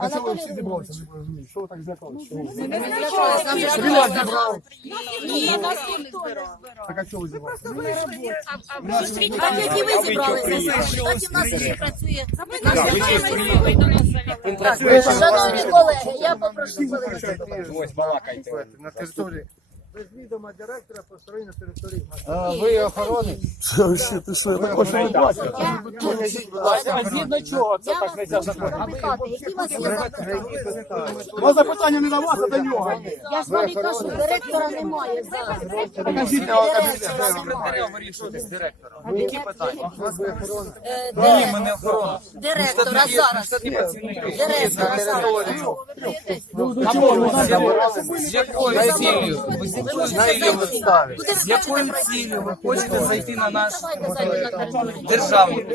Так, а чого ви всі зібралися? Не розумію. Що ви так злякалися? Що ви? Ні, зібрав. Ні, нас ніхто не збирав. Так, а чого ви зібралися? Так як і ви зібралися, так і в нас ще працює. Шановні колеги, я попрошу хвилинку. Ось балакайте. На території. Без відома директора построєння території. Ви охорони? Ти що, я також не бачу. Покажіть, будь ласка. А згідно чого це так нельзя хочу запитати? які у вас є запитання? Ну, запитання не до вас, а до нього. Я ж вам і кажу, директора немає зараз. Покажіть його кабінет. Директора немає. Секретаря вирішувати з директором. Які питання? Е, Ні, ми не охорона. Директора зараз. Штатні працівники. Директора зараз. З якою цілею? Ви цілею? Ви З якою хочете цілею ви хочете зайти на наш територію. державний?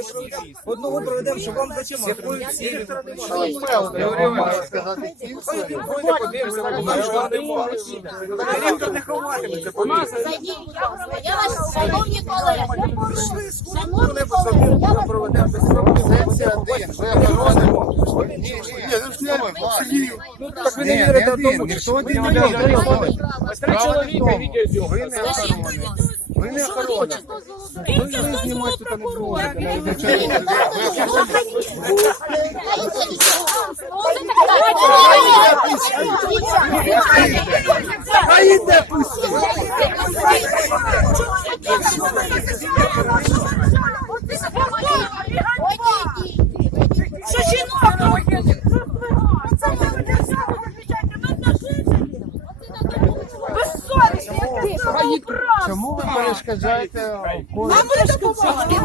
Одного проведемо, щоб вам зачем? З якою цілею? Ласка. Я вас, шановні колеги, шановні колеги, я вас Так ви не вірите тому, ніхто один не вірить. Чоловіка відеозйомка. Скажіть, будь ласка, Ви не охорона. Ви знімаєте та не знімаєте. А йде пусти! Що жінок трохи? Безсовісні, як ти Чому ви перешкоджаєте кожен? Нам буде допомагати.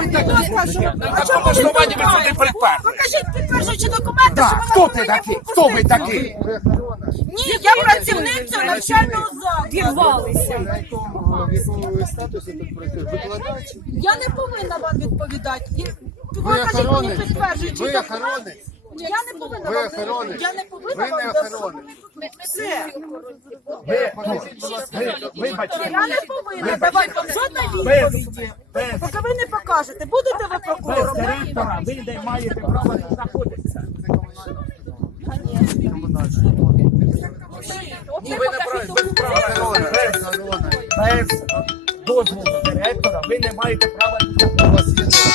На якому основанні ви сюди припер? Покажіть підтверджуючі документи, що ви Хто ти такий? Хто ви такий? Ні, я працівниця навчального закладу. Вірвалися. На якому, в якому ви статусі тут працюєте? Викладач? Я не повинна вам відповідати. І- Ви Покажіть мені охоронець? підтверджуючі Ви документи. охоронець? Я не повинна Ви вам? Я не повинна Ви вам не дати- охоронець. Все. Ви, вибачте. Я не повинна давати вам жодної відповіді. Поки ви не покажете, будете ви прокурором? директора ви не маєте права знаходитися. Ні, ви не правильно. Без дозволу директора ви не маєте права знаходитися.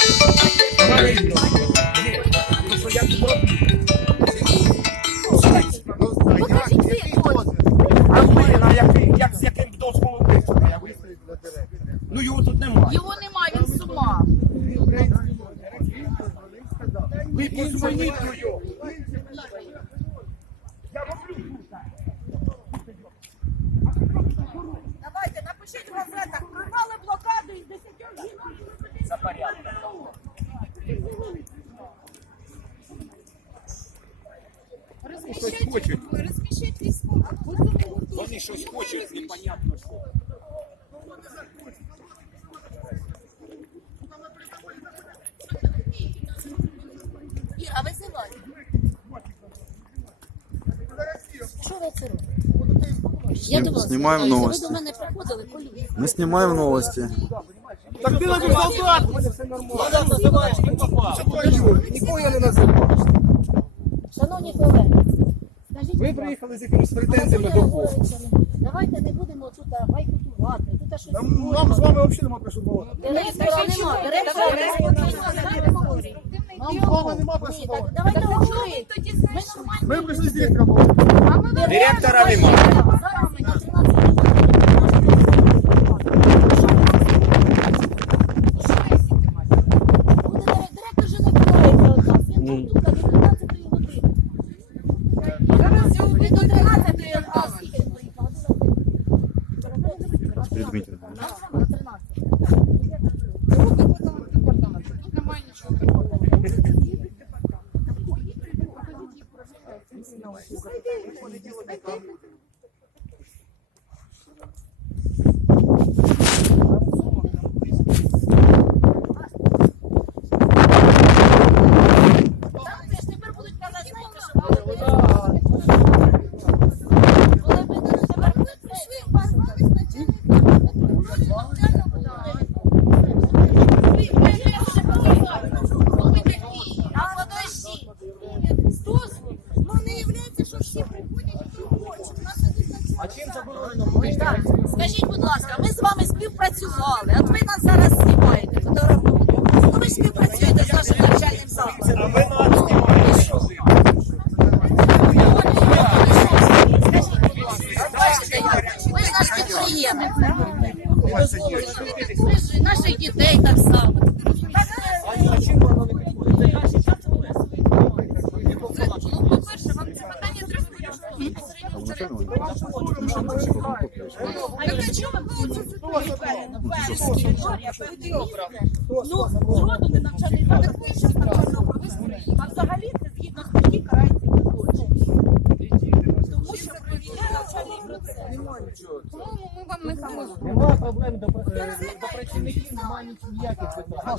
Щось хочуть, непонятно що. Іра, визивай. Що ви це робите? Я до вас Знімаємо звертаюся. новості. Ви до мене приходили, коли? Мы снимаем новости. Так ти навіть солдат! Нормально. називаєш, не попав. Нікого я не називав. Шановні колеги, скажіть, Ви будь приїхали з якимись претензіями до Бога. Давайте не будемо тут гайкутувати, тут щось Нам, нам з вами взагалі нема про що говорити. Директора нема, директора немає. Нам з вами нема про що давайте говорити. Ми прийшли з директором поговорити. Директора немає. Зараз ми на 13 Буде директор вже не відбувається от нас. Він тут до 13 години. Зараз він до 13 години. Скільки він поїхав? Предметы. До 13. Так, ви тепер будуть казати, знаєте, що ви Коли ви до тебе прийшли, позвали спочатку. А подожди. Ну не Так, скажіть, будь ласка, ми з вами співпрацювали, от ви нас зараз знімаєте, фотографуєте. Співпрацюєте з нашим ви ж наш підприємець. Ж наших дітей так само. А чим воно не підходить? Це наші часові. Ну, по-перше, вам це питання треба Так а чому ви Ну, зроду не навчаний заклад, ви ще навчального провести. А взагалі це згідно статті карається злочин. Тому що провідає навчальний процес. Немає проблем до, е, до працівників, немає ніяких питань.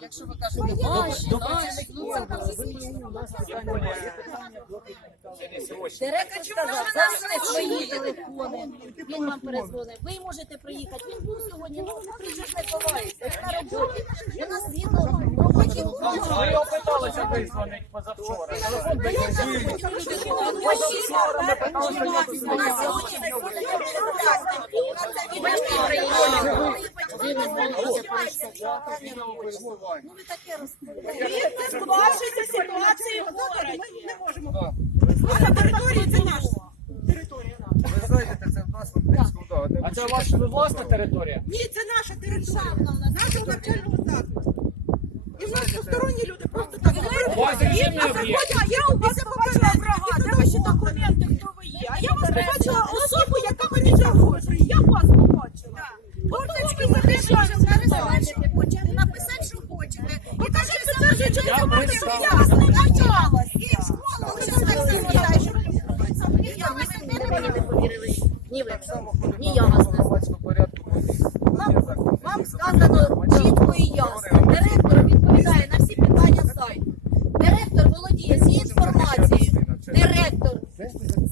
Якщо ви кажете, ваші, ну Директор сказав, залиште свої телефони, він вам перезвонить. Ви можете приїхати. Він був сьогодні, ну не не ховаєшся. Він на роботі. Нас згідно Ви. Ми територія знаєте, це в нас А це ваша власна територія? Ні, це наша територія. Нашого навчального закладу. І в нас посторонні люди просто так говорять. А режимний. А я у вас побачила врага, де ваші документи, хто ви є. А я вас побачила особу, яка мені загрожує. Я вас побачила. Борточки захищали. Написати, що хочете. І кажуть, це теж Я чого мати представлю. ясно навчалась. І в школу лише так заробляєш. не повірили. Ні ви, ні я вас не громадського порядку. Вам, вам сказано чітко і ясно. Директор відповідає на всі питання сайту. Директор володіє всією інформацією. Директор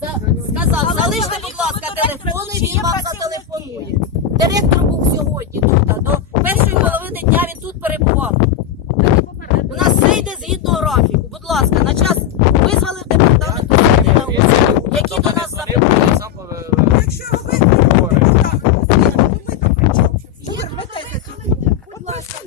за- сказав, залиште, будь ласка, телефони, він вам зателефонує. Директор був сьогодні тут, до першої половини дня він тут перебував. У нас все йде згідно графіку. Будь ласка, на час визвали в департамент освіти які до нас запитали. Якщо ви чому? Що ви рветеся? Будь ласка.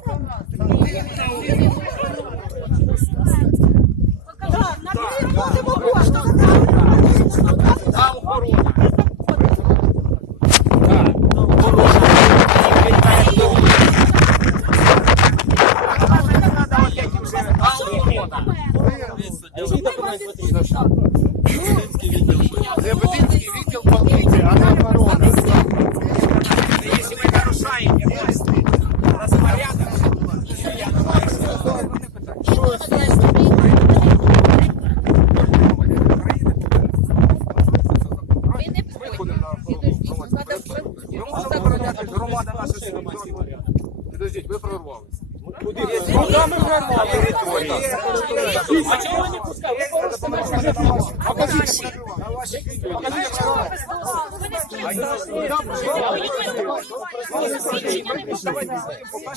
그러면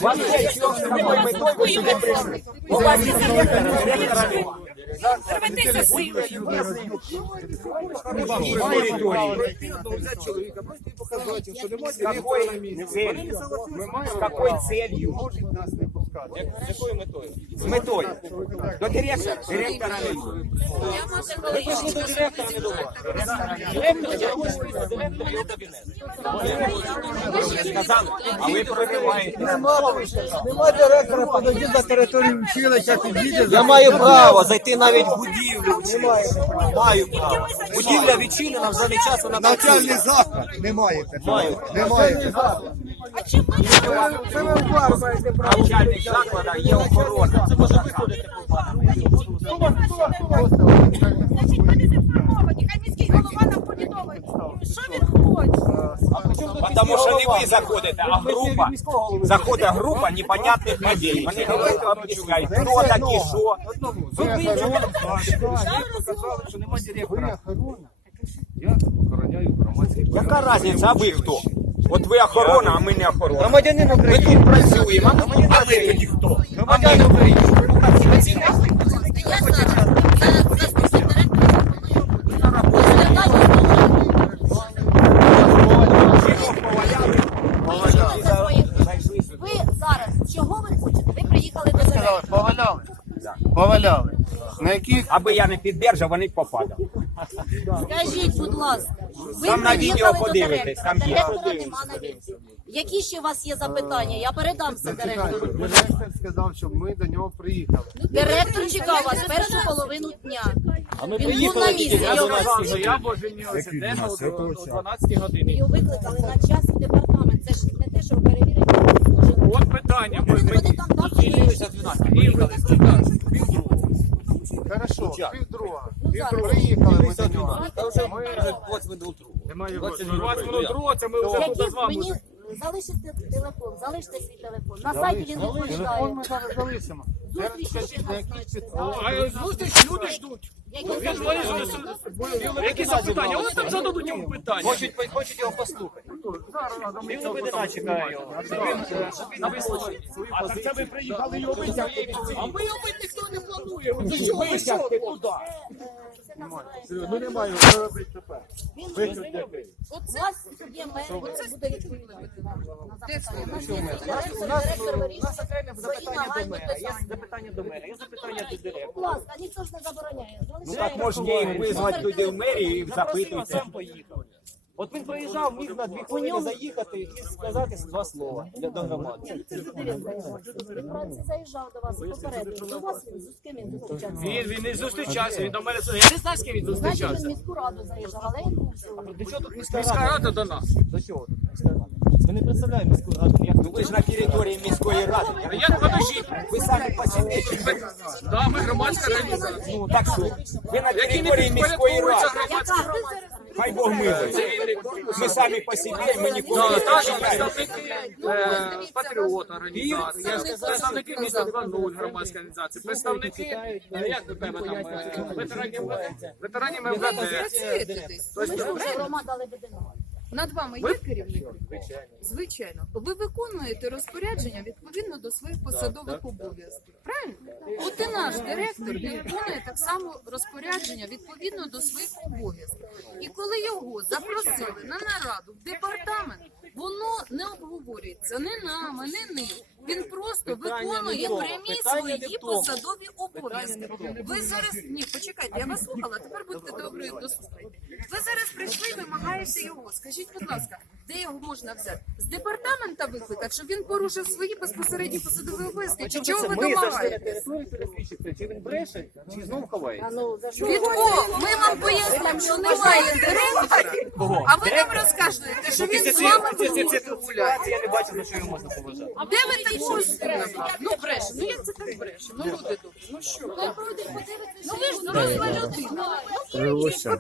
Вас є якою метою ви сюди прийшли? У С какой целью? С какой целью? З якою метою? З метою. До директора. Директора немає. Ви пішли до директора, не до вас. Директор, я директора його кабінет. Ви сказали, а ви прориваєте. Нема директора, подойди на територію училища, підійде. Я маю право зайти навіть в будівлю. Маю право. Будівля відчинена, в даний час вона Навчальний працює. заклад не маєте. Маю. Не маєте. Це ви в бар маєте є охорона. Значить, ми не. Хай міський голова нам повідомить, що він. Тому що не ви заходите, а група. Заходить група непонятних людей. Вони говорять вам хто такі, що. Показали, що немає директора. Я охороняю громадський. Яка різниця, а ви хто? От ви охорона, а ми не охорона. Громадянин Ми України. тут працюємо, а ми тоді хто? Громадянин України. Я зараз за заступник директора Ви зараз чого ви хочете? Ви приїхали до директора. Поваляли. Поваляли. На яких Аби я не піддержав, вони б попадали. Скажіть, будь ласка, ви Там на приїхали відео до подивитесь, директора, там є. директора нема на відео. Які ще у вас є запитання? Я передам все директору. директор сказав, щоб ми до нього приїхали. Директор чекав вас першу половину дня. А ми Він був на місці. Його 12 що я боже університету о 12 годині. Його викликали на час в департамент. Це ж не те, що перевірити. От питання. Ми, Вони там так Звільнилися 12. приїхали з Приїхали ми до нього. Та вже 20 минут другу. Немає 20 минут це ми вже тут Які з вами. мені залишите телефон, залиште свій телефон. На сайті він відповідає. ми зараз залишимо. Зустрічі А зустріч люди ждуть. Які запитання? Ось там зададуть йому питання. Хочуть його послухати. Він не буде чекає його. Щоб він, висловив А так це ви приїхали його витягти. А ми його ніхто не планує. От Її витягти туди. Ну немає, що робити тепер? От у вас є запитання. У нас директор вирішує свої нагальні Є запитання до мене, є запитання до директора. Будь ласка, ніхто ж не забороняє. Ну так можна їх визвати туди в мерію і сам поїхав. От він приїжджав, міг на дві хвилини заїхати і сказати два слова для до громади. Він вранці заїжджав до вас і попередив. До вас він з ким він зустрічався? Він, він не зустрічався, він до мене. Я не знаю, з ким він Значить, він в зустрічався. міську раду заїжджав, але він був сьогодні. До чого тут Міська рада до нас. До чого тут міська рада? Ми не представляємо міську раду. ніяк. Ну ви ж на території міської ради. А як подожіть? Ви самі по собі. Да, ми громадська організація. Ну так що, ви на Які не території міської підпорядковуються ради. громадській. Яка громадська? Хай Бог милує. Ми самі по собі, ми нікого не представники е, Патріот організації, представники міста 2.0 громадської організації, представники, е, як до тебе там, е, ветеранів ветеранів МВД. Ми ж вже громада Лебедина. Над вами є керівник? Звичайно. Ви виконуєте розпорядження відповідно до своїх посадових обов'язків. Правильно? От і наш директор виконує так само розпорядження відповідно до своїх обов'язків. І коли його запросили на нараду в департамент, воно не обговорюється не нами, не ним. Він просто виконує прямі свої посадові обов'язки. Ви зараз ні, почекайте, я вас слухала. Тепер будьте добрі, дослухайте. Ви зараз прийшли вимагаєте його. Скажіть, будь ласка, де його можна взяти? З департамента викликати, щоб він порушив свої безпосередні посадові обов'язки? Чи чого ви домагаєте? чи він бреше, чи знову ховається. Ну. Від кого? Ми вам пояснимо, що немає директора, а ви нам розкажете, що він з вами гуляє. Я не бачу, на що його можна поважати. А де ви такого стріляли? Ну бреше, ну як це так бреше? Ну люди добрі, ну що? Ну ви ж доросла людина. Ну, подивіться.